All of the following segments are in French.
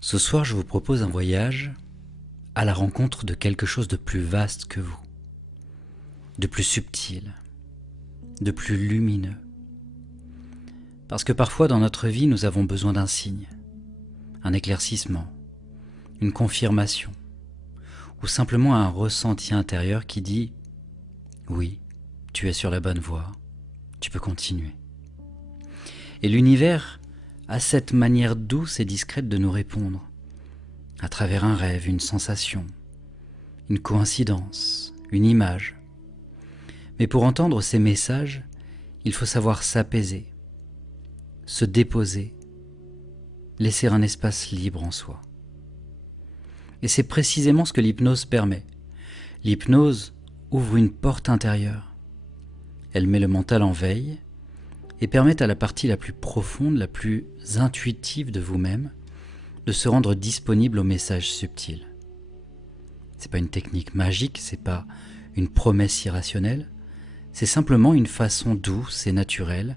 Ce soir, je vous propose un voyage à la rencontre de quelque chose de plus vaste que vous, de plus subtil, de plus lumineux. Parce que parfois dans notre vie, nous avons besoin d'un signe, un éclaircissement, une confirmation, ou simplement un ressenti intérieur qui dit « Oui, tu es sur la bonne voie, tu peux continuer ». Et l'univers a cette manière douce et discrète de nous répondre, à travers un rêve, une sensation, une coïncidence, une image. Mais pour entendre ces messages, il faut savoir s'apaiser, se déposer, laisser un espace libre en soi. Et c'est précisément ce que l'hypnose permet. L'hypnose ouvre une porte intérieure. Elle met le mental en veille et permet à la partie la plus profonde, la plus intuitive de vous-même de se rendre disponible aux messages subtils. C'est pas une technique magique, c'est pas une promesse irrationnelle, c'est simplement une façon douce et naturelle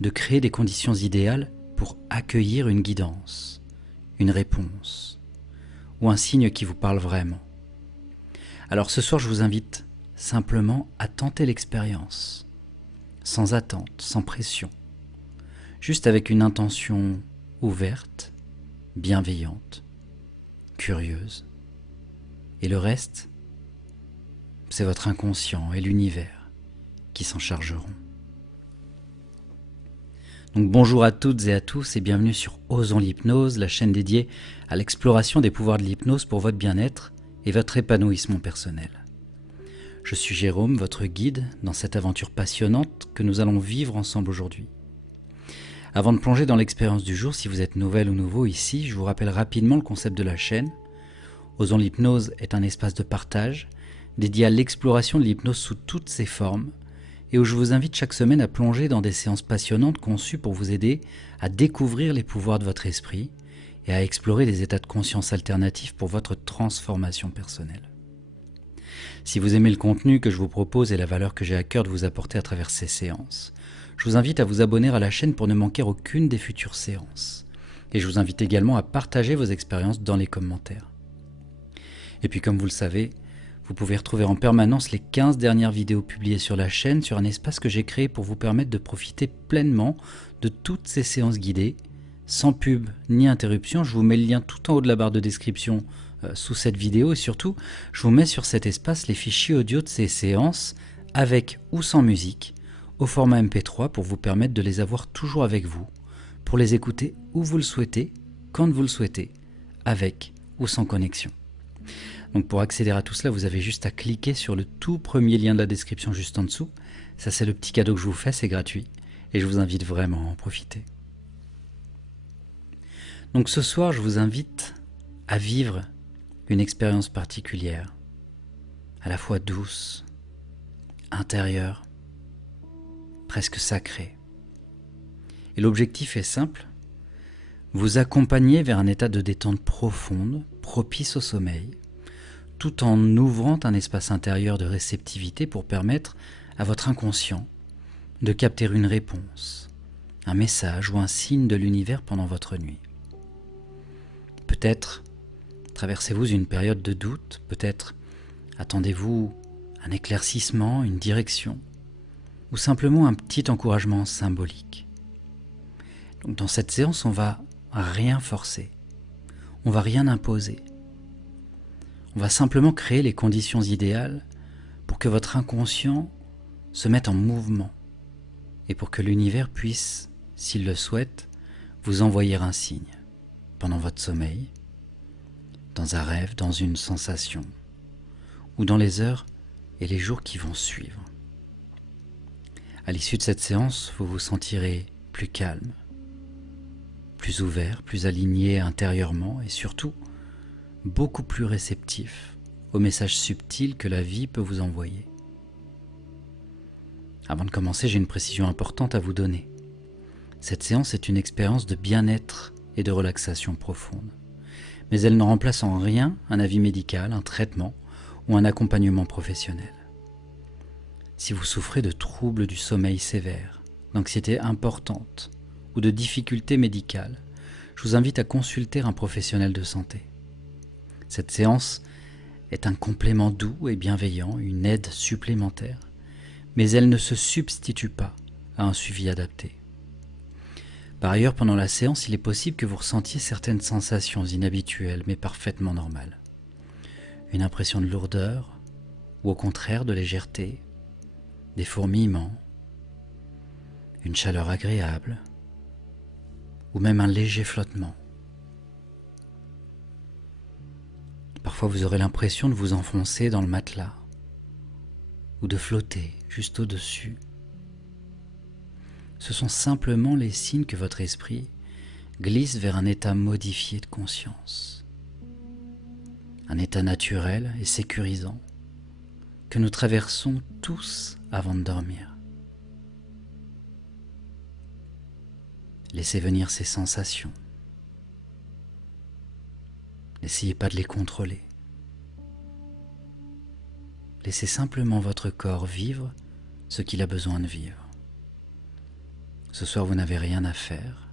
de créer des conditions idéales pour accueillir une guidance, une réponse, ou un signe qui vous parle vraiment. Alors ce soir, je vous invite simplement à tenter l'expérience, sans attente, sans pression, juste avec une intention ouverte, bienveillante, curieuse. Et le reste, c'est votre inconscient et l'univers qui s'en chargeront. Donc bonjour à toutes et à tous et bienvenue sur Osons l'hypnose, la chaîne dédiée à l'exploration des pouvoirs de l'hypnose pour votre bien-être et votre épanouissement personnel. Je suis Jérôme, votre guide dans cette aventure passionnante que nous allons vivre ensemble aujourd'hui. Avant de plonger dans l'expérience du jour, si vous êtes nouvelle ou nouveau ici, je vous rappelle rapidement le concept de la chaîne. Osons l'hypnose est un espace de partage dédié à l'exploration de l'hypnose sous toutes ses formes et où je vous invite chaque semaine à plonger dans des séances passionnantes conçues pour vous aider à découvrir les pouvoirs de votre esprit et à explorer des états de conscience alternatifs pour votre transformation personnelle. Si vous aimez le contenu que je vous propose et la valeur que j'ai à cœur de vous apporter à travers ces séances, je vous invite à vous abonner à la chaîne pour ne manquer aucune des futures séances. Et je vous invite également à partager vos expériences dans les commentaires. Et puis comme vous le savez, vous pouvez retrouver en permanence les 15 dernières vidéos publiées sur la chaîne sur un espace que j'ai créé pour vous permettre de profiter pleinement de toutes ces séances guidées, sans pub ni interruption. Je vous mets le lien tout en haut de la barre de description sous cette vidéo et surtout, je vous mets sur cet espace les fichiers audio de ces séances avec ou sans musique au format MP3 pour vous permettre de les avoir toujours avec vous, pour les écouter où vous le souhaitez, quand vous le souhaitez, avec ou sans connexion. Donc pour accéder à tout cela, vous avez juste à cliquer sur le tout premier lien de la description juste en dessous. Ça c'est le petit cadeau que je vous fais, c'est gratuit et je vous invite vraiment à en profiter. Donc ce soir, je vous invite à vivre une expérience particulière, à la fois douce, intérieure, presque sacrée. Et l'objectif est simple, vous accompagner vers un état de détente profonde, propice au sommeil, tout en ouvrant un espace intérieur de réceptivité pour permettre à votre inconscient de capter une réponse, un message ou un signe de l'univers pendant votre nuit. Peut-être traversez-vous une période de doute, peut-être attendez-vous un éclaircissement, une direction, ou simplement un petit encouragement symbolique. Donc dans cette séance, on va rien forcer, on va rien imposer. On va simplement créer les conditions idéales pour que votre inconscient se mette en mouvement et pour que l'univers puisse, s'il le souhaite, vous envoyer un signe pendant votre sommeil, dans un rêve, dans une sensation ou dans les heures et les jours qui vont suivre. À l'issue de cette séance, vous vous sentirez plus calme, plus ouvert, plus aligné intérieurement et surtout beaucoup plus réceptif aux messages subtils que la vie peut vous envoyer. Avant de commencer, j'ai une précision importante à vous donner. Cette séance est une expérience de bien-être et de relaxation profonde, mais elle ne remplace en rien un avis médical, un traitement ou un accompagnement professionnel. Si vous souffrez de troubles du sommeil sévères, d'anxiété importante ou de difficultés médicales, je vous invite à consulter un professionnel de santé. Cette séance est un complément doux et bienveillant, une aide supplémentaire, mais elle ne se substitue pas à un suivi adapté. Par ailleurs, pendant la séance, il est possible que vous ressentiez certaines sensations inhabituelles, mais parfaitement normales. Une impression de lourdeur, ou au contraire de légèreté, des fourmillements, une chaleur agréable, ou même un léger flottement. Parfois, vous aurez l'impression de vous enfoncer dans le matelas, ou de flotter juste au-dessus. Ce sont simplement les signes que votre esprit glisse vers un état modifié de conscience. Un état naturel et sécurisant que nous traversons tous avant de dormir. Laissez venir ces sensations. N'essayez pas de les contrôler. Laissez simplement votre corps vivre ce qu'il a besoin de vivre. Ce soir, vous n'avez rien à faire,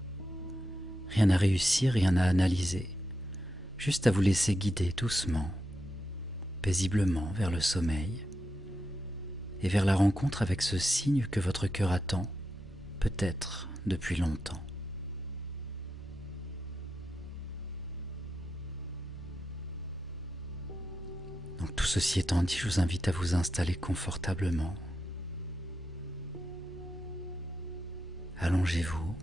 rien à réussir, rien à analyser, juste à vous laisser guider doucement, paisiblement vers le sommeil et vers la rencontre avec ce signe que votre cœur attend, peut-être depuis longtemps. Donc tout ceci étant dit, je vous invite à vous installer confortablement. Allongez-vous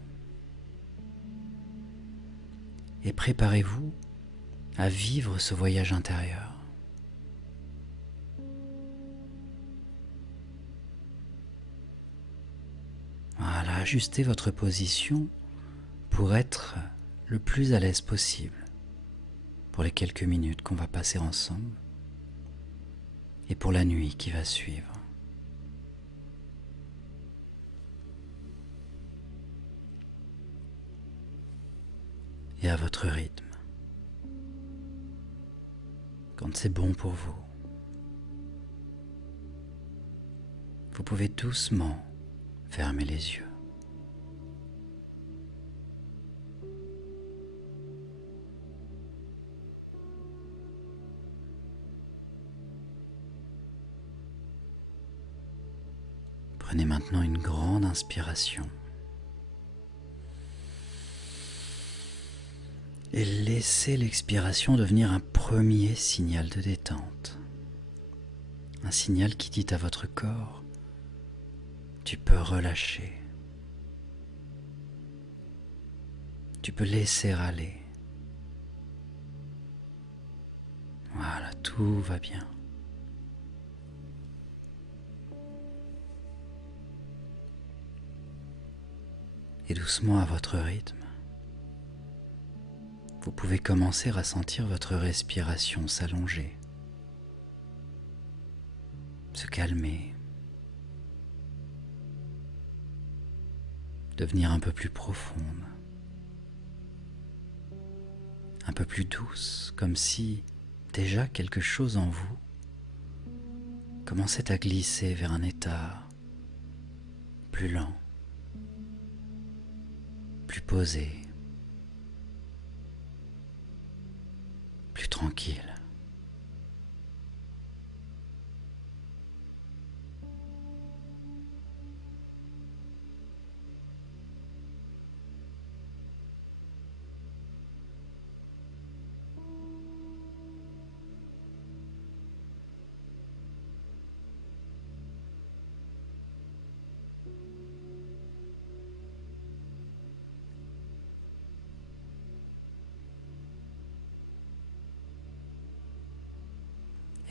et préparez-vous à vivre ce voyage intérieur. Voilà, ajustez votre position pour être le plus à l'aise possible pour les quelques minutes qu'on va passer ensemble et pour la nuit qui va suivre. Et à votre rythme, quand c'est bon pour vous, vous pouvez doucement fermer les yeux. Prenez maintenant une grande inspiration. Et laissez l'expiration devenir un premier signal de détente. Un signal qui dit à votre corps, tu peux relâcher. Tu peux laisser aller. Voilà, tout va bien. Et doucement à votre rythme, vous pouvez commencer à sentir votre respiration s'allonger, se calmer, devenir un peu plus profonde, un peu plus douce, comme si déjà quelque chose en vous commençait à glisser vers un état plus lent, plus posé, plus tranquille.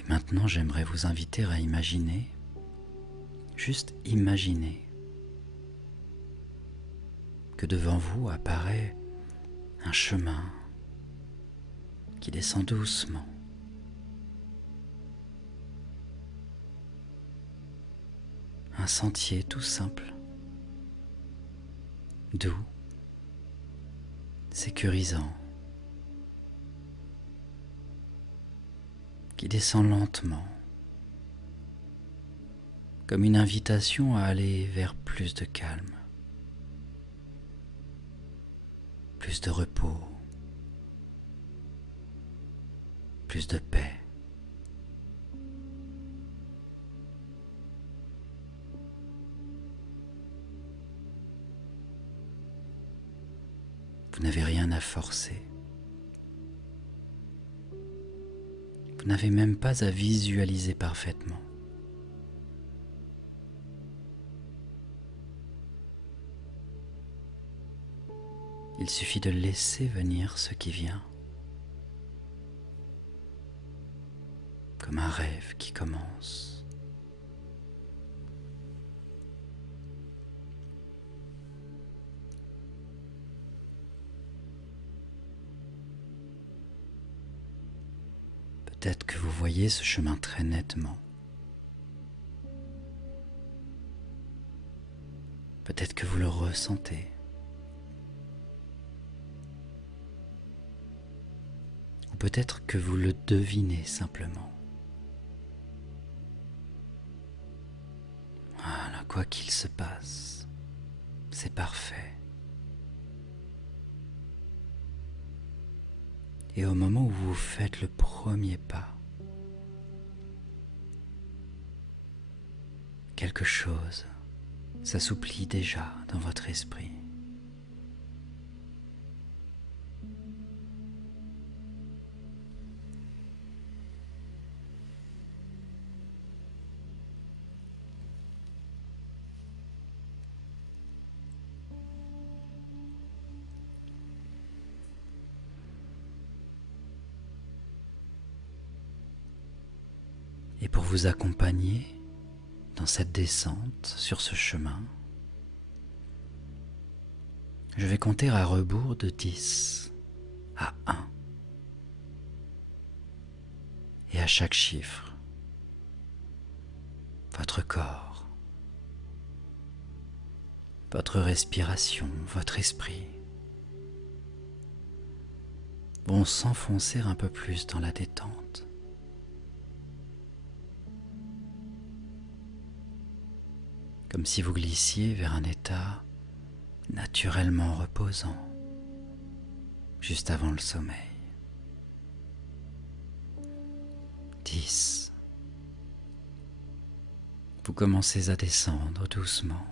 Maintenant, j'aimerais vous inviter à imaginer, juste imaginer, que devant vous apparaît un chemin qui descend doucement. Un sentier tout simple, doux, sécurisant, qui descend lentement, comme une invitation à aller vers plus de calme, plus plus de repos, plus de paix. Vous n'avez rien à forcer. Vous n'avez même pas à visualiser parfaitement. Il suffit de laisser venir ce qui vient, comme un rêve qui commence. Peut-être que vous voyez ce chemin très nettement. Peut-être que vous le ressentez. Ou peut-être que vous le devinez simplement. Voilà, quoi qu'il se passe, c'est parfait. Et au moment où vous faites le premier pas, quelque chose s'assouplit déjà dans votre esprit. Et pour vous accompagner dans cette descente sur ce chemin, je vais compter à rebours de 10 à 1. Et à chaque chiffre, votre corps, votre respiration, votre esprit vont s'enfoncer un peu plus dans la détente. Comme si vous glissiez vers un état naturellement reposant, juste avant le sommeil. 10. Vous commencez à descendre doucement,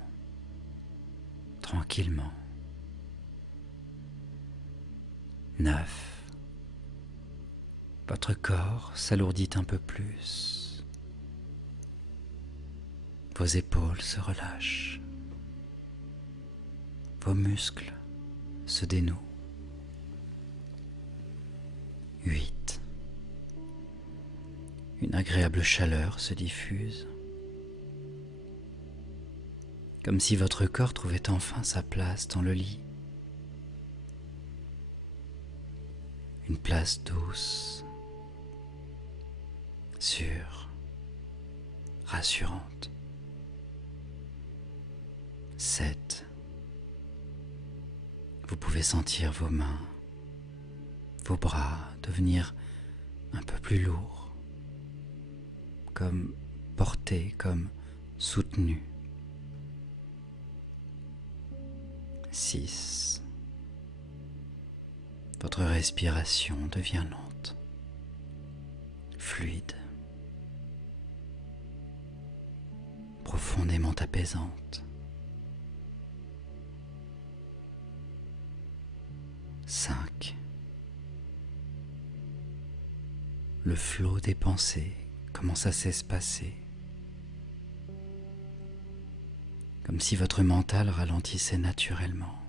tranquillement. 9. Votre corps s'alourdit un peu plus. Vos épaules se relâchent. Vos muscles se dénouent. 8. Une agréable chaleur se diffuse, comme si votre corps trouvait enfin sa place dans le lit. Une place douce, sûre, rassurante. 7. Vous pouvez sentir vos mains, vos bras devenir un peu plus lourds, comme portés, comme soutenus. 6. Votre respiration devient lente, fluide, profondément apaisante. 5. Le flot des pensées commence à s'espacer, comme si votre mental ralentissait naturellement,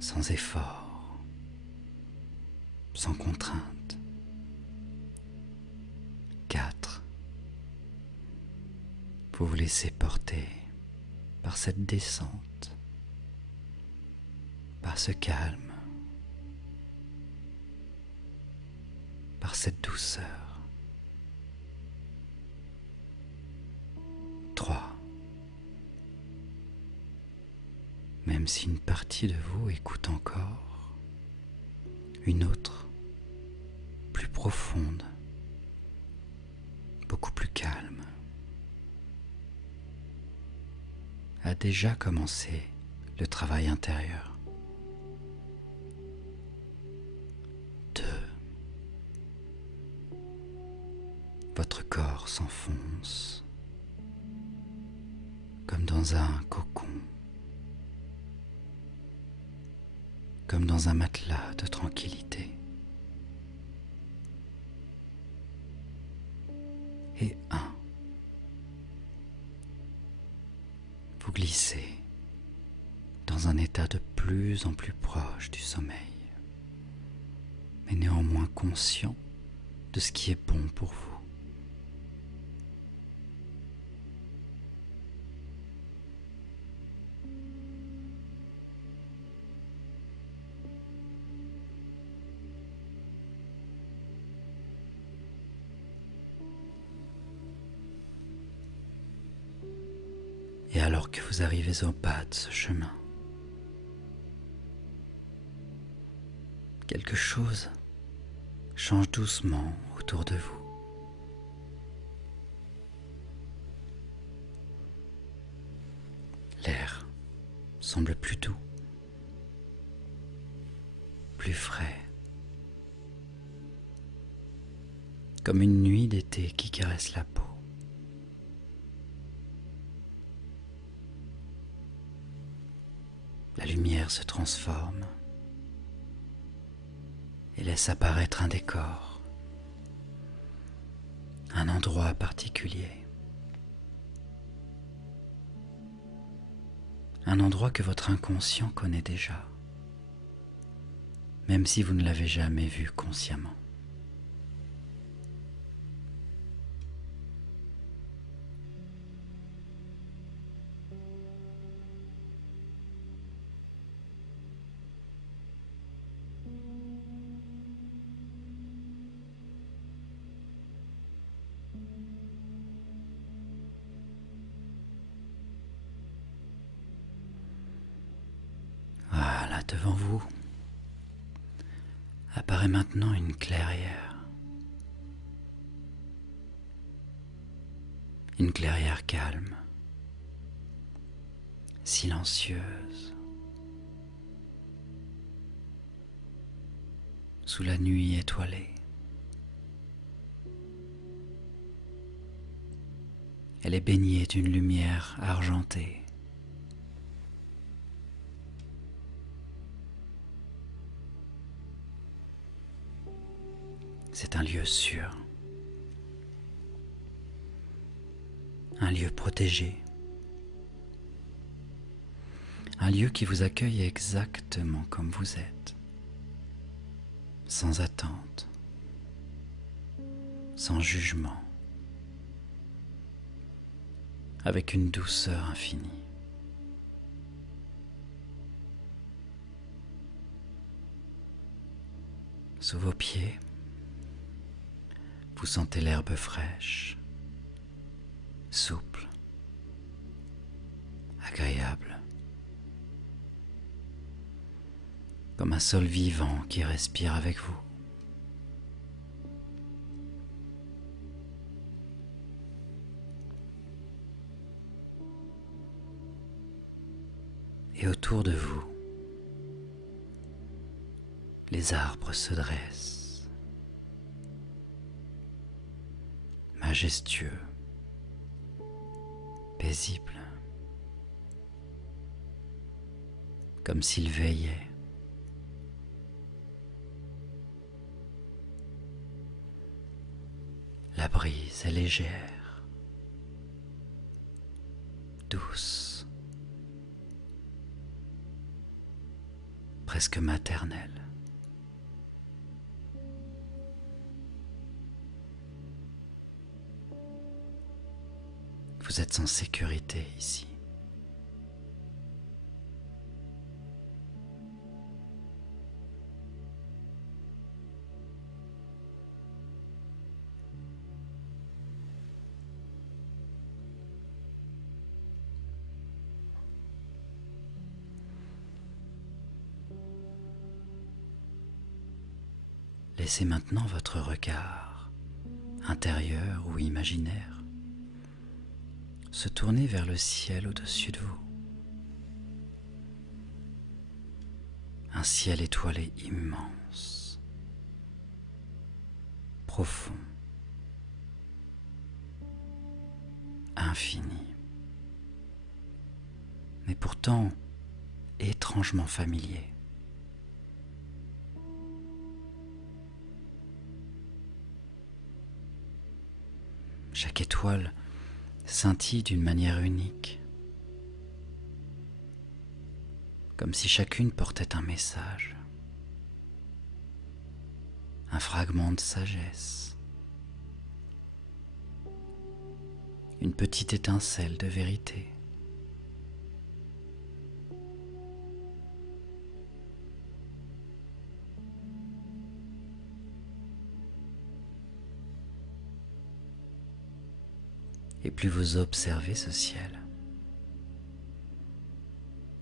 sans effort, sans contrainte. 4. Vous vous laissez porter par cette descente, par ce calme, par cette douceur. 3. Même si une partie de vous écoute encore, une autre, plus profonde, beaucoup plus calme, a déjà commencé le travail intérieur. 2. Votre corps s'enfonce comme dans un cocon, comme dans un matelas de tranquillité. Et 1. Vous glissez dans un état de plus en plus proche du sommeil, mais néanmoins conscient de ce qui est bon pour vous. Et alors que vous arrivez au bas de ce chemin, quelque chose change doucement autour de vous. L'air semble plus doux, plus frais, comme une nuit d'été qui caresse la peau. La lumière se transforme et laisse apparaître un décor, un endroit particulier, un endroit que votre inconscient connaît déjà, même si vous ne l'avez jamais vu consciemment. Voilà, devant vous apparaît maintenant une clairière. Une clairière calme, silencieuse, sous la nuit étoilée. Elle est baignée d'une lumière argentée. C'est un lieu sûr, un lieu protégé, un lieu qui vous accueille exactement comme vous êtes, sans attente, sans jugement, avec une douceur infinie. Sous vos pieds, vous sentez l'herbe fraîche, souple, agréable, comme un sol vivant qui respire avec vous. Et autour de vous, les arbres se dressent, majestueux, paisibles, comme s'ils veillaient. La brise est légère, douce, presque maternelle. Vous êtes en sécurité ici. Laissez maintenant votre regard, intérieur ou imaginaire, se tourner vers le ciel au-dessus de vous. un ciel étoilé immense, profond, infini, mais pourtant étrangement familier. Chaque étoile scintille d'une manière unique, comme si chacune portait un message, un fragment de sagesse, une petite étincelle de vérité. Et plus vous observez ce ciel,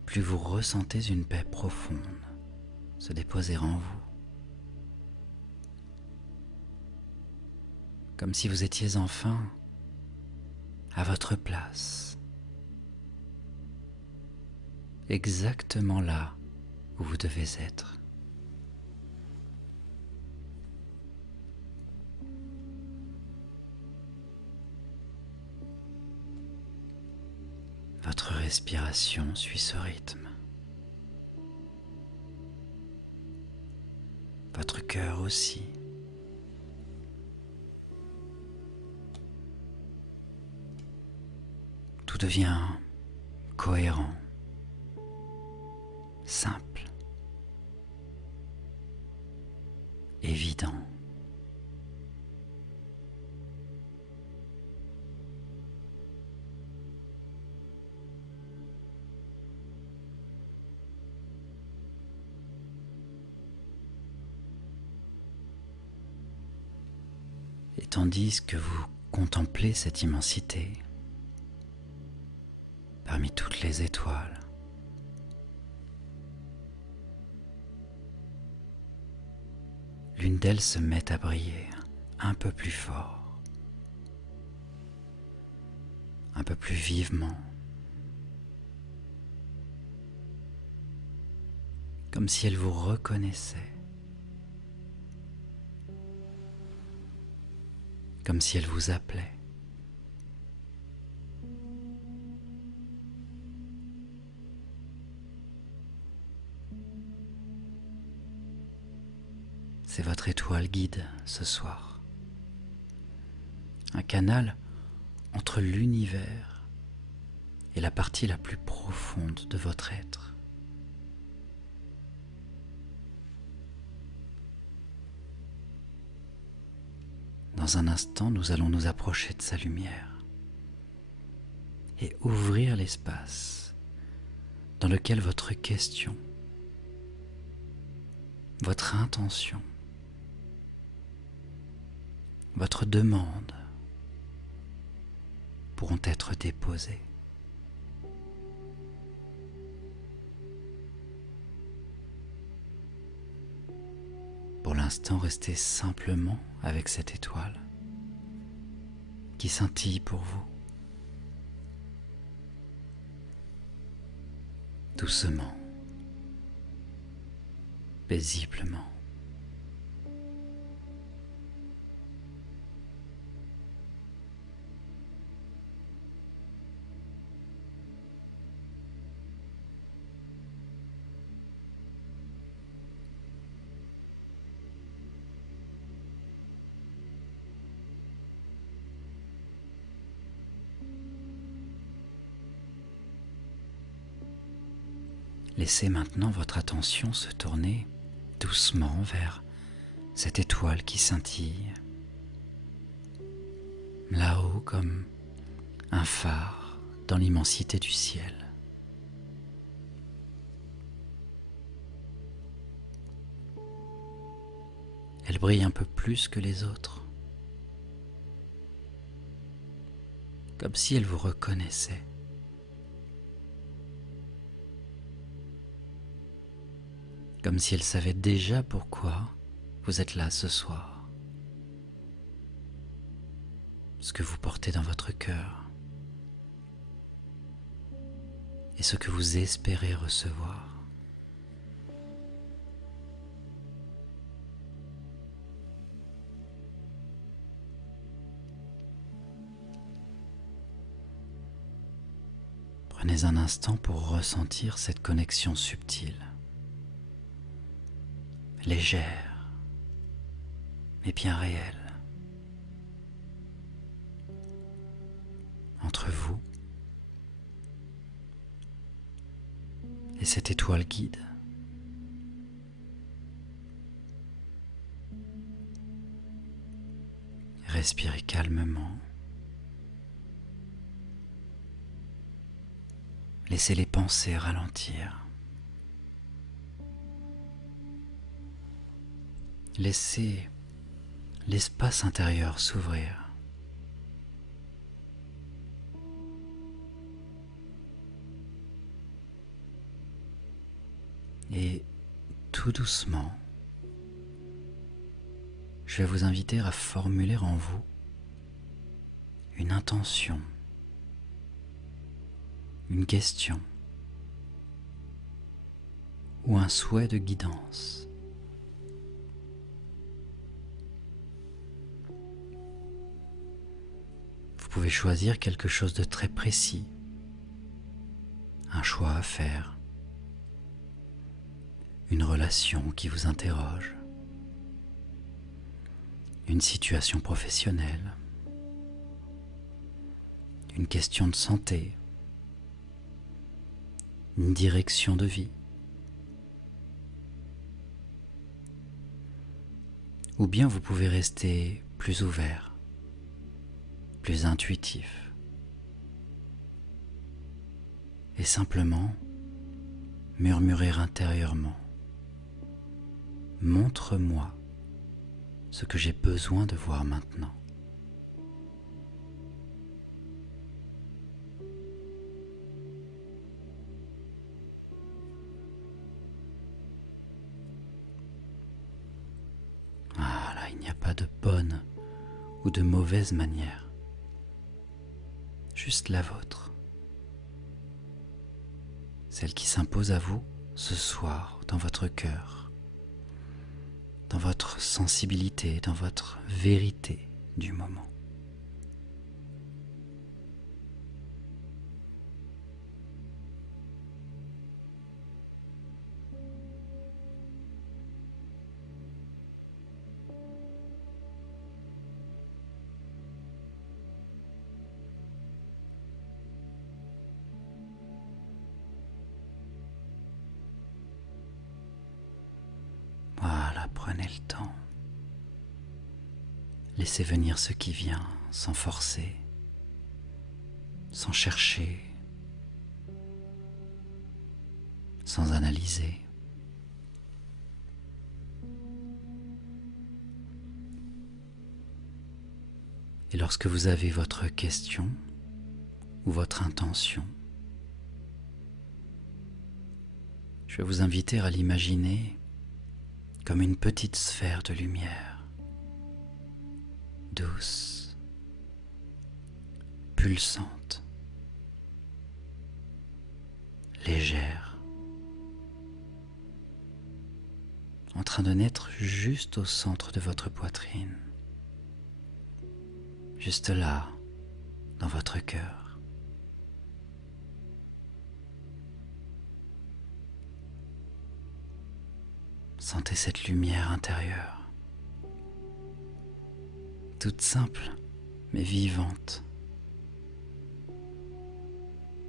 plus vous ressentez une paix profonde se déposer en vous, comme si vous étiez enfin à votre place, exactement là où vous devez être. Votre respiration suit ce rythme. Votre cœur aussi. Tout devient cohérent, simple, évident. Et tandis que vous contemplez cette immensité, parmi toutes les étoiles, l'une d'elles se met à briller un peu plus fort, un peu plus vivement, comme si elle vous reconnaissait, comme si elle vous appelait. C'est votre étoile guide ce soir. Un canal entre l'univers et la partie la plus profonde de votre être. Dans un instant, nous allons nous approcher de sa lumière et ouvrir l'espace dans lequel votre question, votre intention, votre demande pourront être déposées. Pour l'instant, restez simplement avec cette étoile qui scintille pour vous. Doucement, paisiblement. Laissez maintenant votre attention se tourner doucement vers cette étoile qui scintille, là-haut comme un phare dans l'immensité du ciel. Elle brille un peu plus que les autres, comme si elle vous reconnaissait. Comme si elle savait déjà pourquoi vous êtes là ce soir, ce que vous portez dans votre cœur et ce que vous espérez recevoir. Prenez un instant pour ressentir cette connexion subtile, légère, mais bien réelle, entre vous et cette étoile guide. Respirez calmement. Laissez les pensées ralentir. Laissez l'espace intérieur s'ouvrir. Et tout doucement, je vais vous inviter à formuler en vous une intention, une question ou un souhait de guidance. Vous pouvez choisir quelque chose de très précis, un choix à faire, une relation qui vous interroge, une situation professionnelle, une question de santé, une direction de vie. Ou bien vous pouvez rester plus ouvert, plus intuitif, et simplement murmurer intérieurement: montre-moi ce que j'ai besoin de voir maintenant. Voilà, il n'y a pas de bonne ou de mauvaise manière, juste la vôtre, celle qui s'impose à vous ce soir dans votre cœur, dans votre sensibilité, dans votre vérité du moment. Voilà, prenez le temps. Laissez venir ce qui vient sans forcer, sans chercher, sans analyser. Et lorsque vous avez votre question ou votre intention, je vais vous inviter à l'imaginer comme une petite sphère de lumière, douce, pulsante, légère, en train de naître juste au centre de votre poitrine, juste là, dans votre cœur. Sentez cette lumière intérieure, toute simple mais vivante,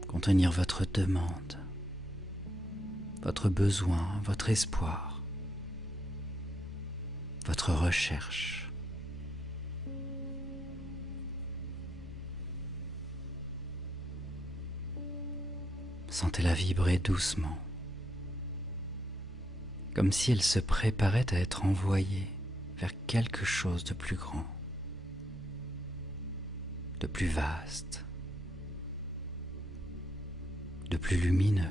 contenir votre demande, votre besoin, votre espoir, votre recherche. Sentez-la vibrer doucement, comme si elle se préparait à être envoyée vers quelque chose de plus grand, de plus vaste, de plus lumineux.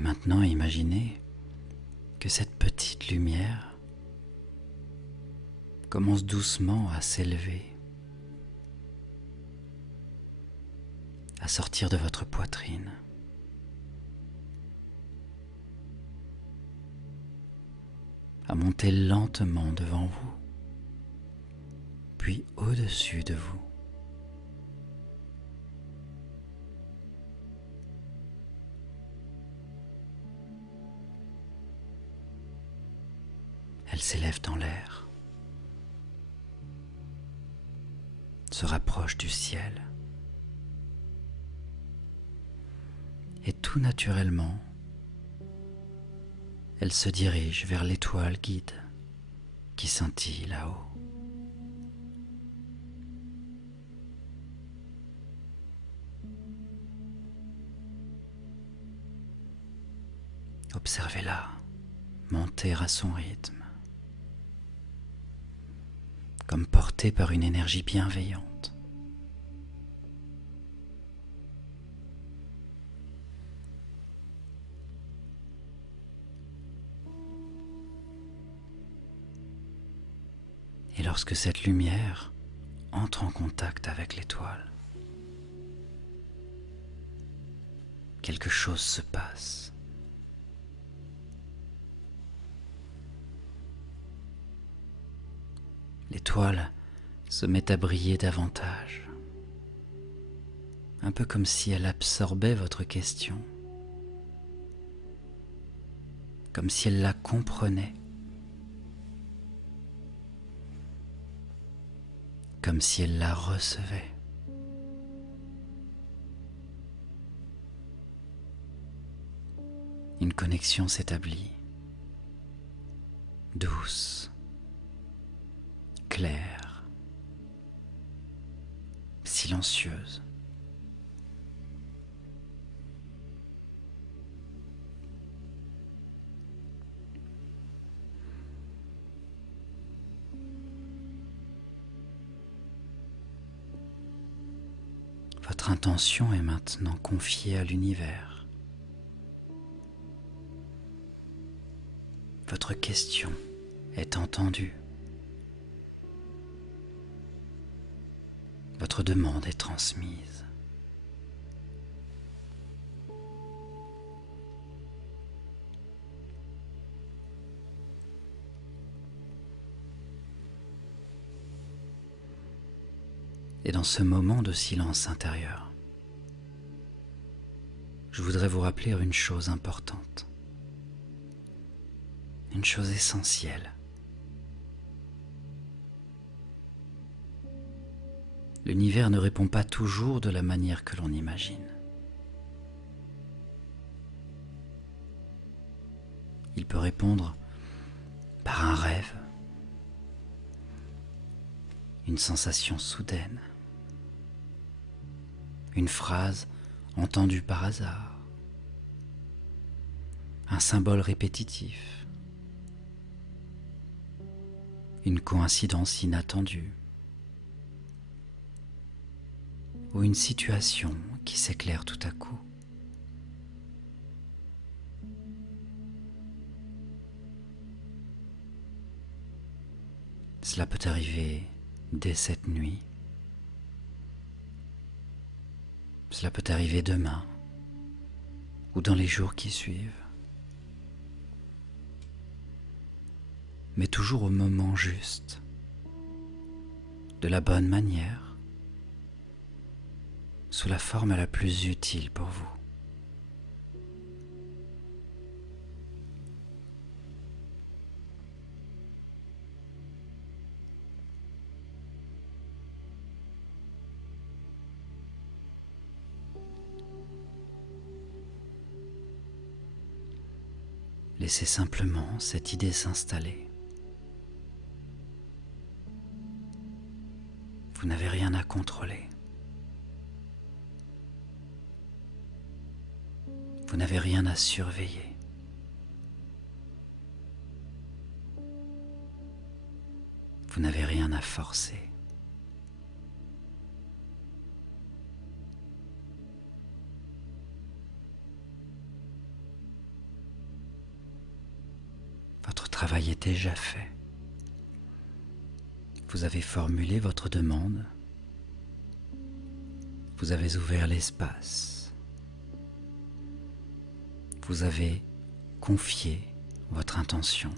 Et maintenant, imaginez que cette petite lumière commence doucement à s'élever, à sortir de votre poitrine, à monter lentement devant vous, puis au-dessus de vous. Elle s'élève dans l'air, se rapproche du ciel, et tout naturellement, elle se dirige vers l'étoile guide qui scintille là-haut. Observez-la monter à son rythme, comme portée par une énergie bienveillante. Et lorsque cette lumière entre en contact avec l'étoile, quelque chose se passe. L'étoile se met à briller davantage, un peu comme si elle absorbait votre question, comme si elle la comprenait, comme si elle la recevait. Une connexion s'établit, douce, claire, silencieuse. Votre intention est maintenant confiée à l'univers. Votre question est entendue. Votre demande est transmise. Et dans ce moment de silence intérieur, je voudrais vous rappeler une chose importante, une chose essentielle. L'univers ne répond pas toujours de la manière que l'on imagine. Il peut répondre par un rêve, une sensation soudaine, une phrase entendue par hasard, un symbole répétitif, une coïncidence inattendue ou une situation qui s'éclaire tout à coup. Cela peut arriver dès cette nuit. Cela peut arriver demain ou dans les jours qui suivent. Mais toujours au moment juste, de la bonne manière, sous la forme la plus utile pour vous. Laissez simplement cette idée s'installer. Vous n'avez rien à contrôler. Vous n'avez rien à surveiller. Vous n'avez rien à forcer. travail est déjà fait. Vous avez formulé votre demande. Vous avez ouvert l'espace. Vous avez confié votre intention.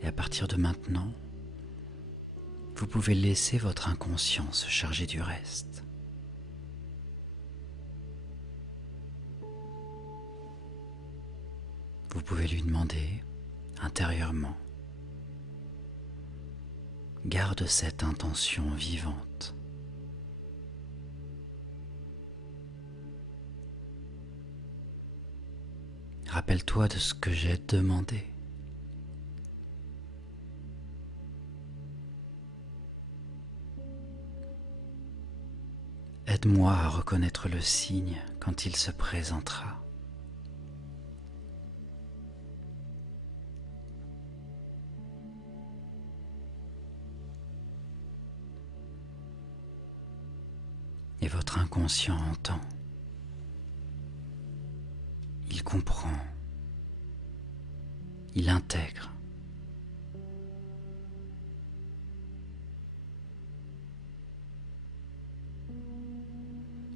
Et à partir de maintenant, vous pouvez laisser votre inconscient se charger du reste. Vous pouvez lui demander intérieurement, garde cette intention vivante. Rappelle-toi de ce que j'ai demandé. Aide-moi à reconnaître le signe quand il se présentera. Et votre inconscient entend. Il comprend. Il intègre.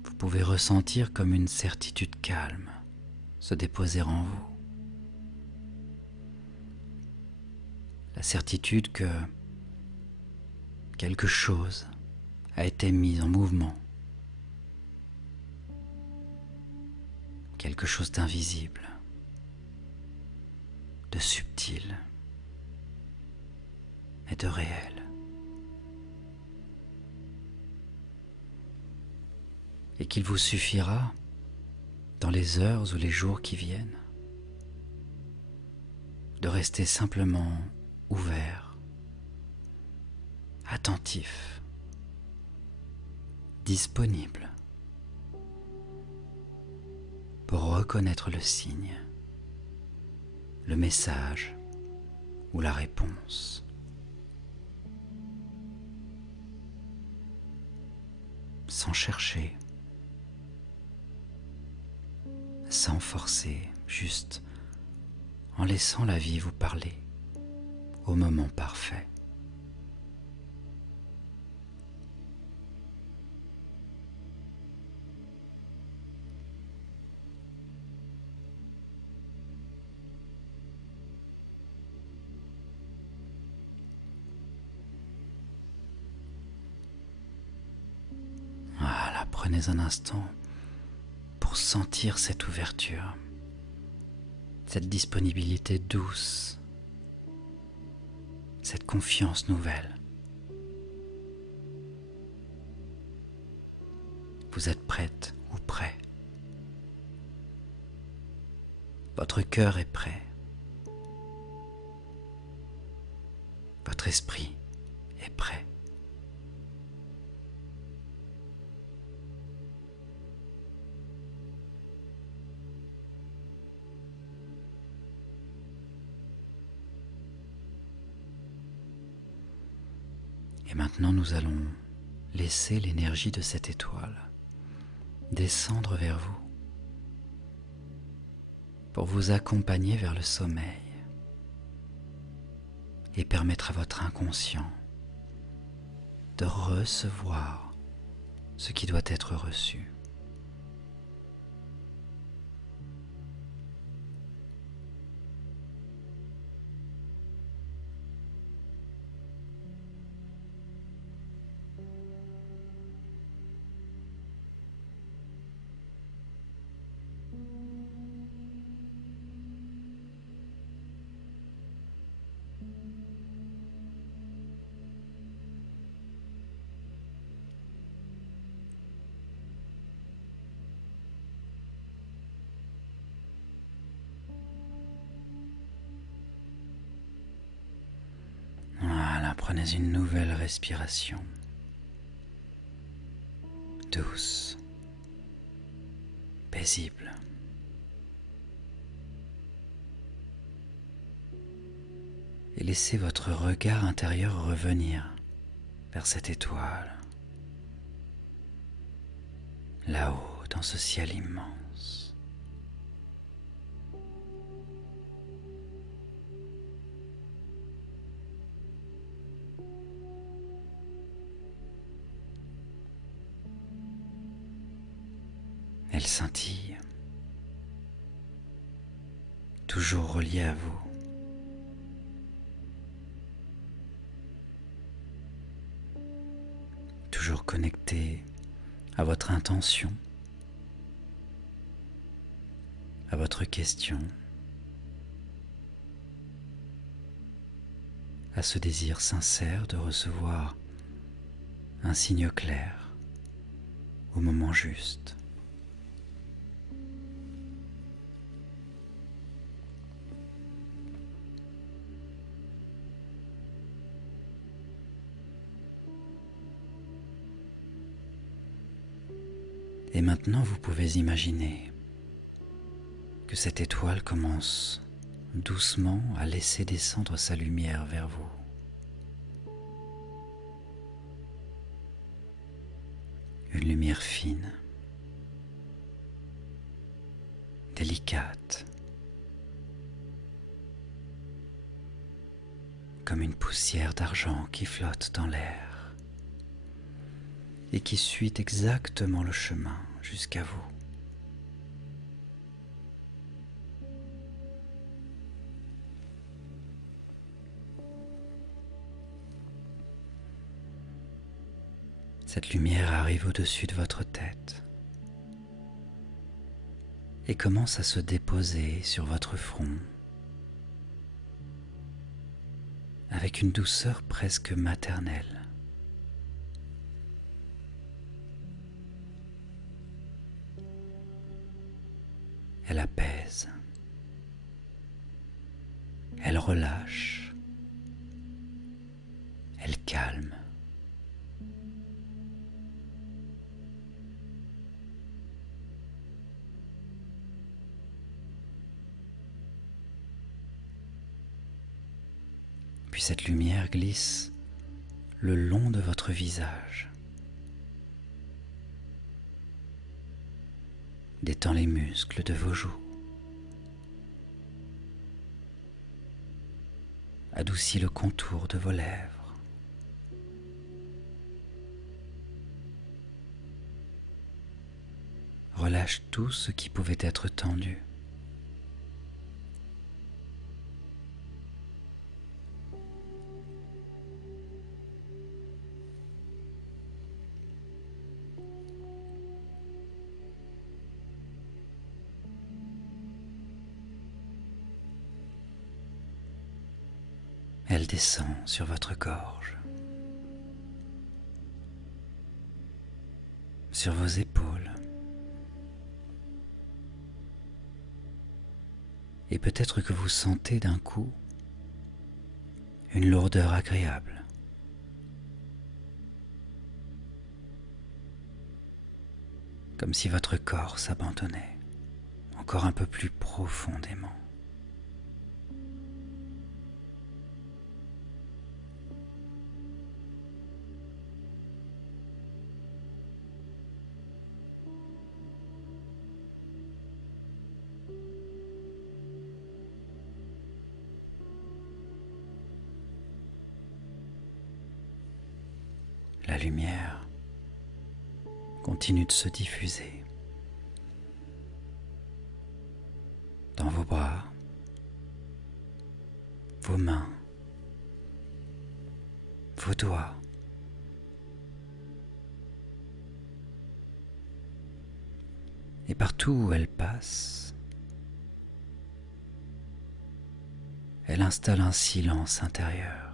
Vous pouvez ressentir comme une certitude calme se déposer en vous. La certitude que quelque chose a été mis en mouvement. Quelque chose d'invisible, de subtil et de réel. Et qu'il vous suffira, dans les heures ou les jours qui viennent, de rester simplement ouvert, attentif, disponible, pour reconnaître le signe, le message ou la réponse. Sans chercher, sans forcer, juste en laissant la vie vous parler au moment parfait. Voilà, prenez un instant pour sentir cette ouverture, cette disponibilité douce, cette confiance nouvelle. Vous êtes prête ou prêt. Votre cœur est prêt. Votre esprit est prêt. Et maintenant, nous allons laisser l'énergie de cette étoile descendre vers vous pour vous accompagner vers le sommeil et permettre à votre inconscient de recevoir ce qui doit être reçu. Voilà, prenez une nouvelle respiration, douce, paisible. Et laissez votre regard intérieur revenir vers cette étoile, là-haut dans ce ciel immense. Elle scintille, toujours reliée à vous. Toujours connectée à votre intention, à votre question, à ce désir sincère de recevoir un signe clair au moment juste. Et maintenant, vous pouvez imaginer que cette étoile commence doucement à laisser descendre sa lumière vers vous. Une lumière fine, délicate, comme une poussière d'argent qui flotte dans l'air et qui suit exactement le chemin jusqu'à vous. Cette lumière arrive au-dessus de votre tête et commence à se déposer sur votre front avec une douceur presque maternelle. Elle apaise, elle relâche, elle calme. Puis cette lumière glisse le long de votre visage, détend les muscles de vos joues, adoucit le contour de vos lèvres, relâche tout ce qui pouvait être tendu. Elle descend sur votre gorge, sur vos épaules, et peut-être que vous sentez d'un coup une lourdeur agréable. Comme si votre corps s'abandonnait encore un peu plus profondément. La lumière continue de se diffuser dans vos bras, vos mains, vos doigts, et partout où elle passe, elle installe un silence intérieur.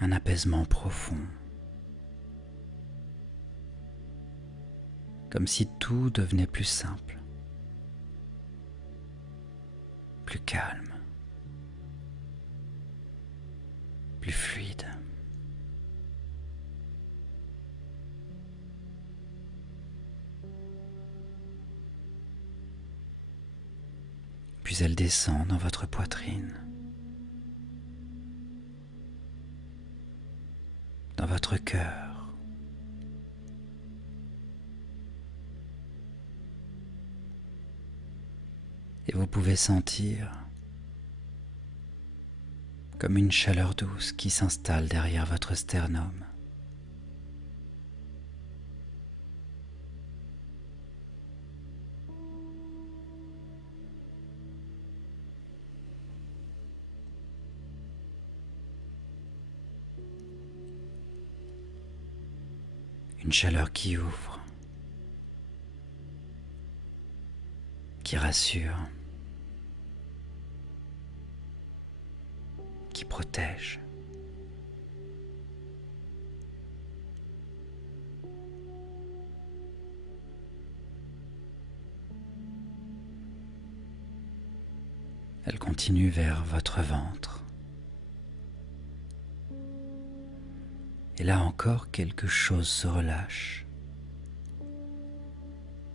Un apaisement profond, comme si tout devenait plus simple, plus calme, plus fluide. Puis elle descend dans votre poitrine, dans votre cœur, et vous pouvez sentir comme une chaleur douce qui s'installe derrière votre sternum, Une chaleur qui ouvre, qui rassure, qui protège. Elle continue vers votre ventre. Et là encore, quelque chose se relâche,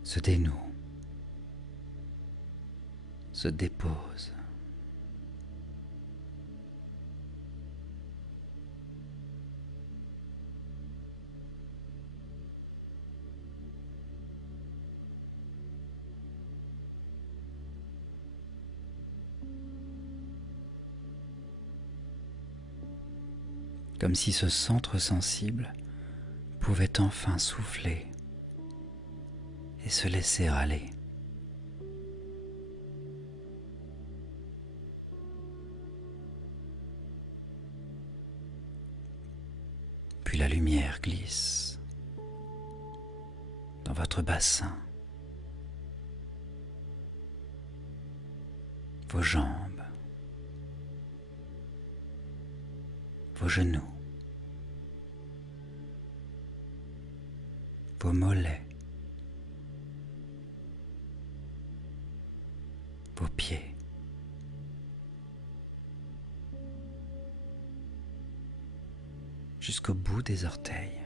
se dénoue, se dépose. Comme si ce centre sensible pouvait enfin souffler et se laisser aller. Puis la lumière glisse dans votre bassin, vos jambes, vos genoux, vos mollets, vos pieds. Jusqu'au bout des orteils.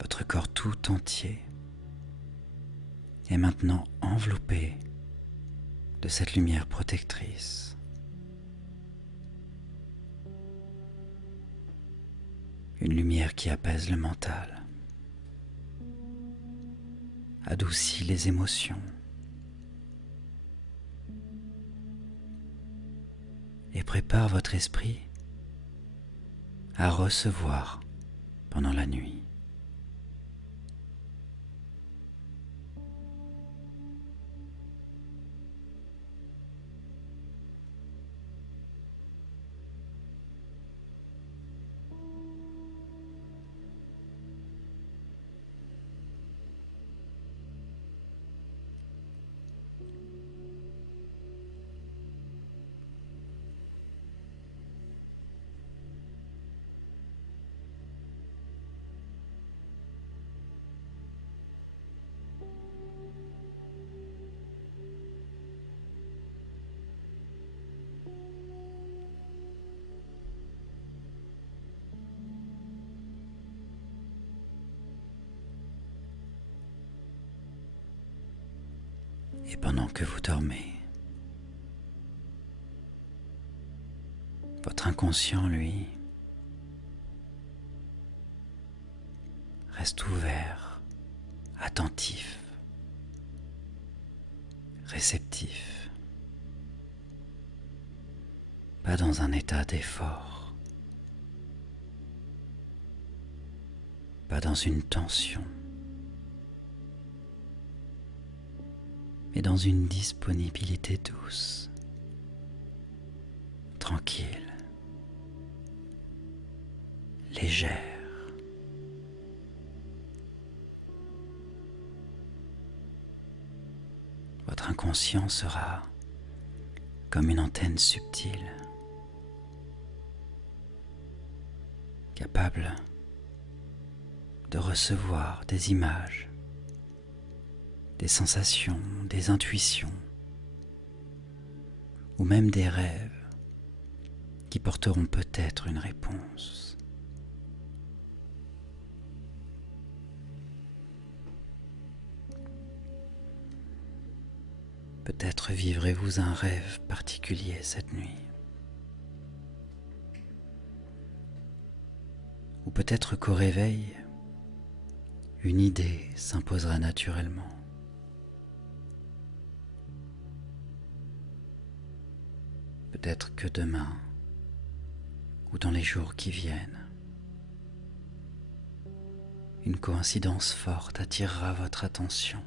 Votre corps tout entier est maintenant enveloppé de cette lumière protectrice. Une lumière qui apaise le mental, adoucit les émotions et prépare votre esprit à recevoir pendant la nuit. Et pendant que vous dormez, votre inconscient, lui, reste ouvert, attentif, réceptif, pas dans un état d'effort, pas dans une tension, mais dans une disponibilité douce, tranquille, légère. Votre inconscient sera comme une antenne subtile, capable de recevoir des images, des sensations, des intuitions, ou même des rêves qui porteront peut-être une réponse. Peut-être vivrez-vous un rêve particulier cette nuit. Ou peut-être qu'au réveil, une idée s'imposera naturellement. Peut-être que demain, ou dans les jours qui viennent, une coïncidence forte attirera votre attention.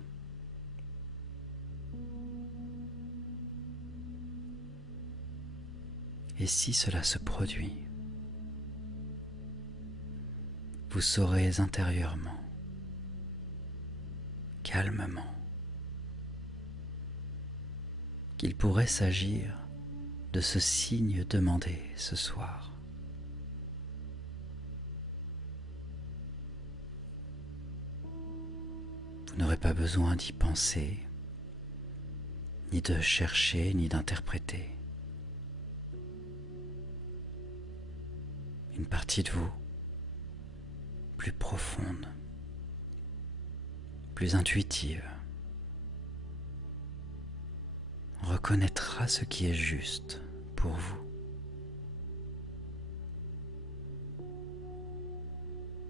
Et si cela se produit, vous saurez intérieurement, calmement, qu'il pourrait s'agir de ce signe demandé ce soir. Vous n'aurez pas besoin d'y penser, ni de chercher, ni d'interpréter. Une partie de vous, plus profonde, plus intuitive, reconnaîtra ce qui est juste pour vous.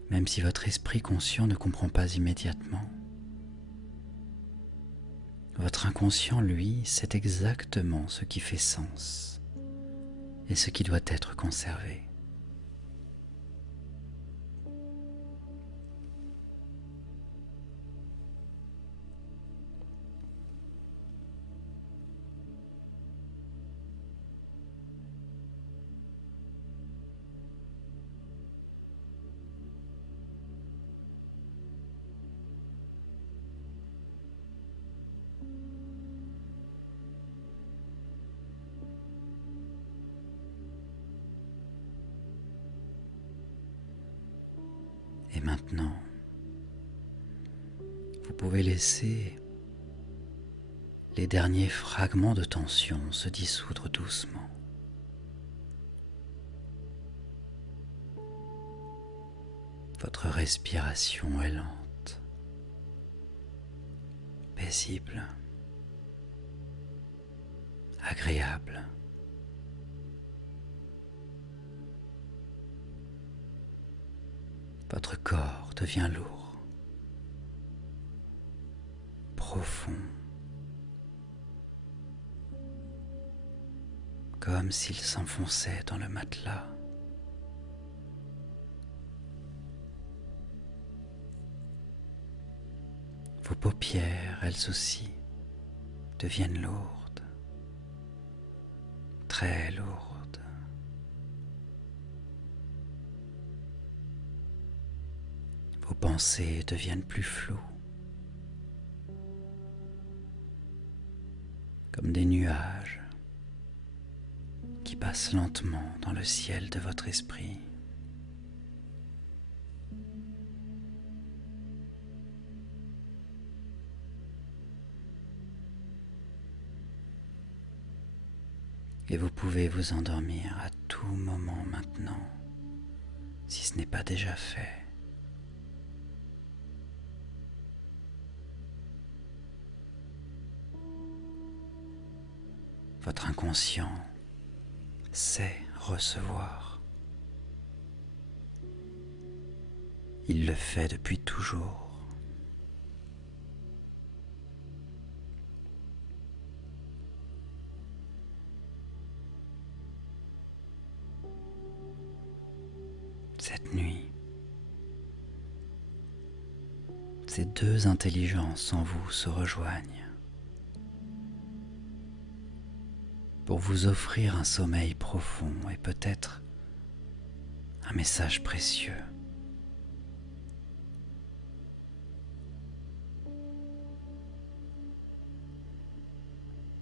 Même si votre esprit conscient ne comprend pas immédiatement, votre inconscient, lui, sait exactement ce qui fait sens et ce qui doit être conservé. Et maintenant, vous pouvez laisser les derniers fragments de tension se dissoudre doucement. Votre respiration est lente, paisible, agréable. Votre corps devient lourd, profond, comme s'il s'enfonçait dans le matelas. Vos paupières, elles aussi, deviennent lourdes, très lourdes. Vos pensées deviennent plus floues, comme des nuages qui passent lentement dans le ciel de votre esprit. Et vous pouvez vous endormir à tout moment maintenant, si ce n'est pas déjà fait. Votre inconscient sait recevoir. Il le fait depuis toujours. Cette nuit, ces deux intelligences en vous se rejoignent pour vous offrir un sommeil profond et peut-être un message précieux.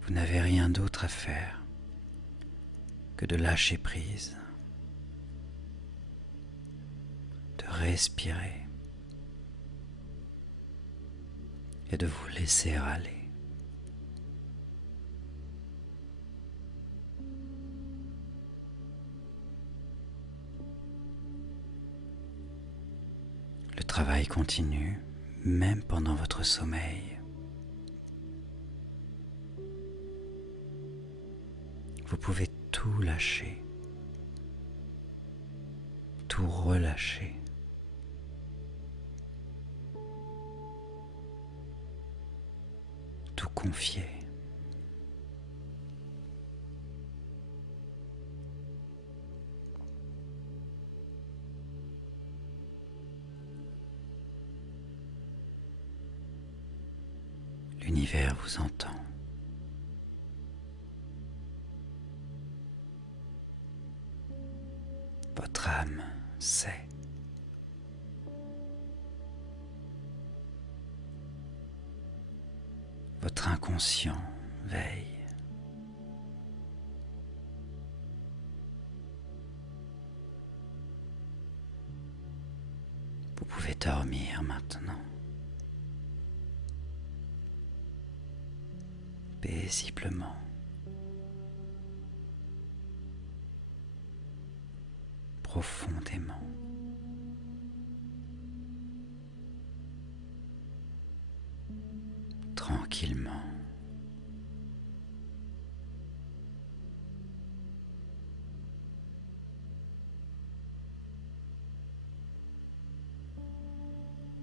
Vous n'avez rien d'autre à faire que de lâcher prise, de respirer et de vous laisser aller. Le travail continue, même pendant votre sommeil. Vous pouvez tout lâcher, tout relâcher. Tout confier. L'univers vous entend. âme sait. Votre inconscient veille. Vous pouvez dormir maintenant, paisiblement. Profondément. Tranquillement.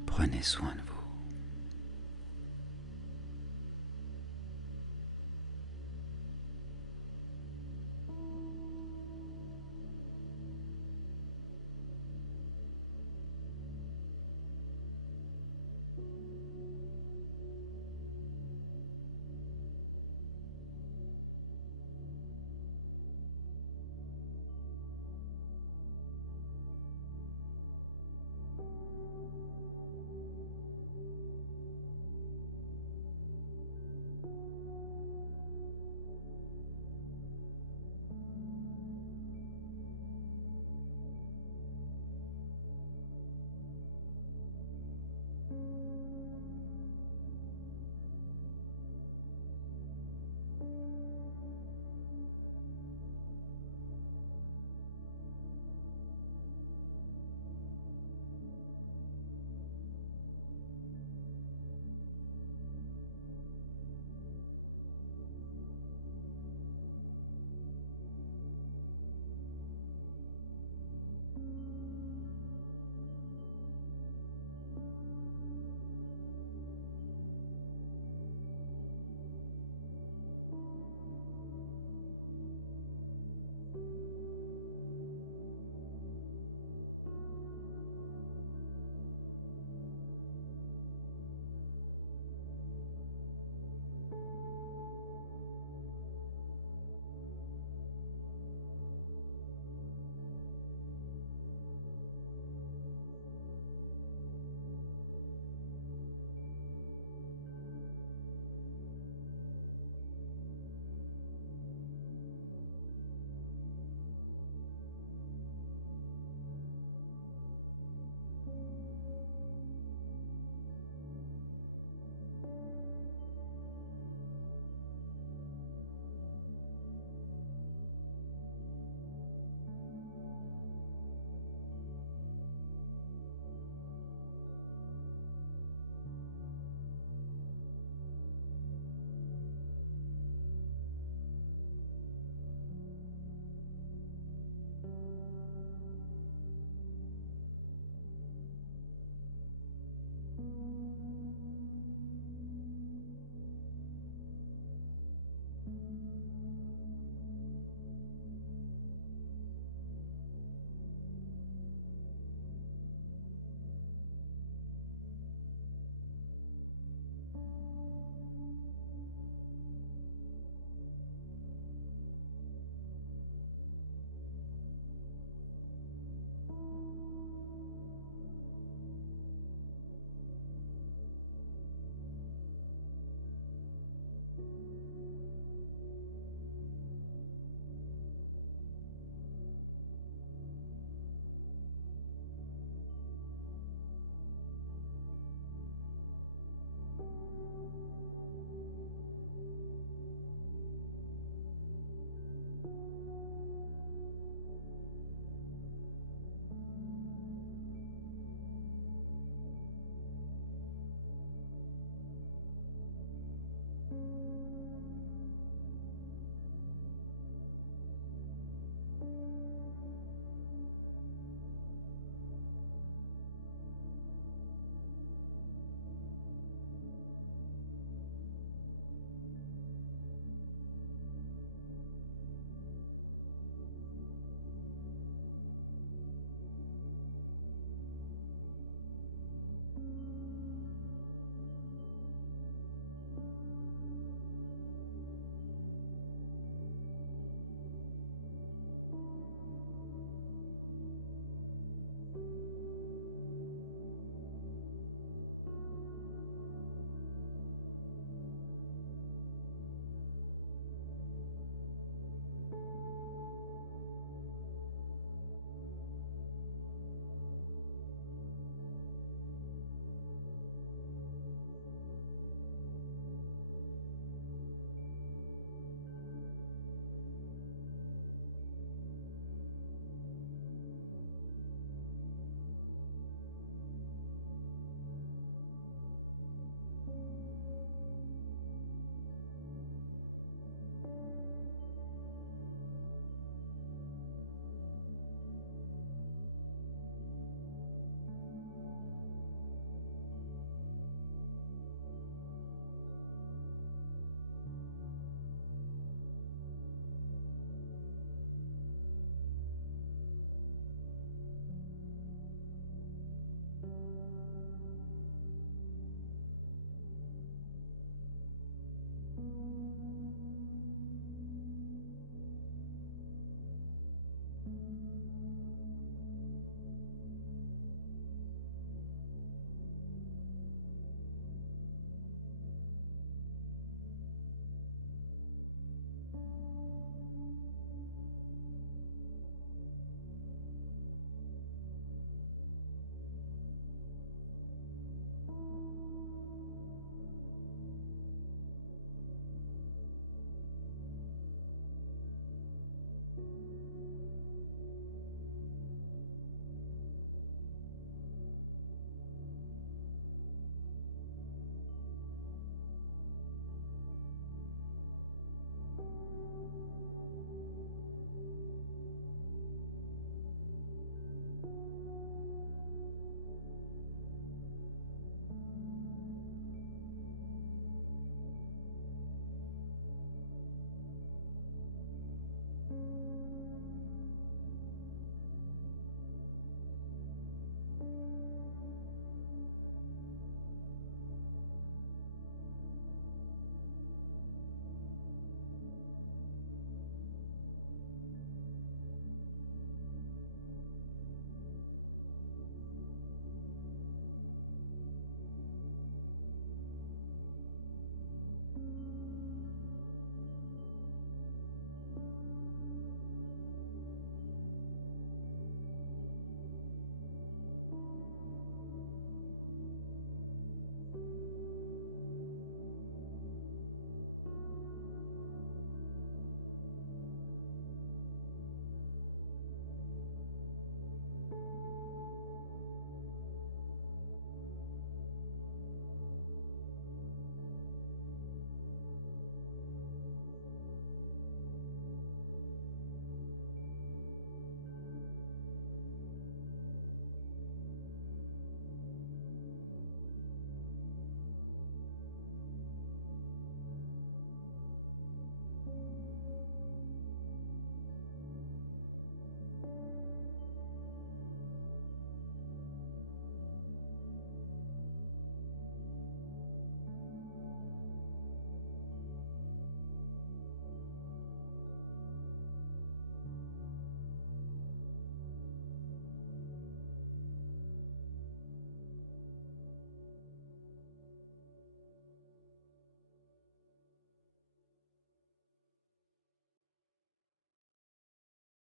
Prenez soin de vous.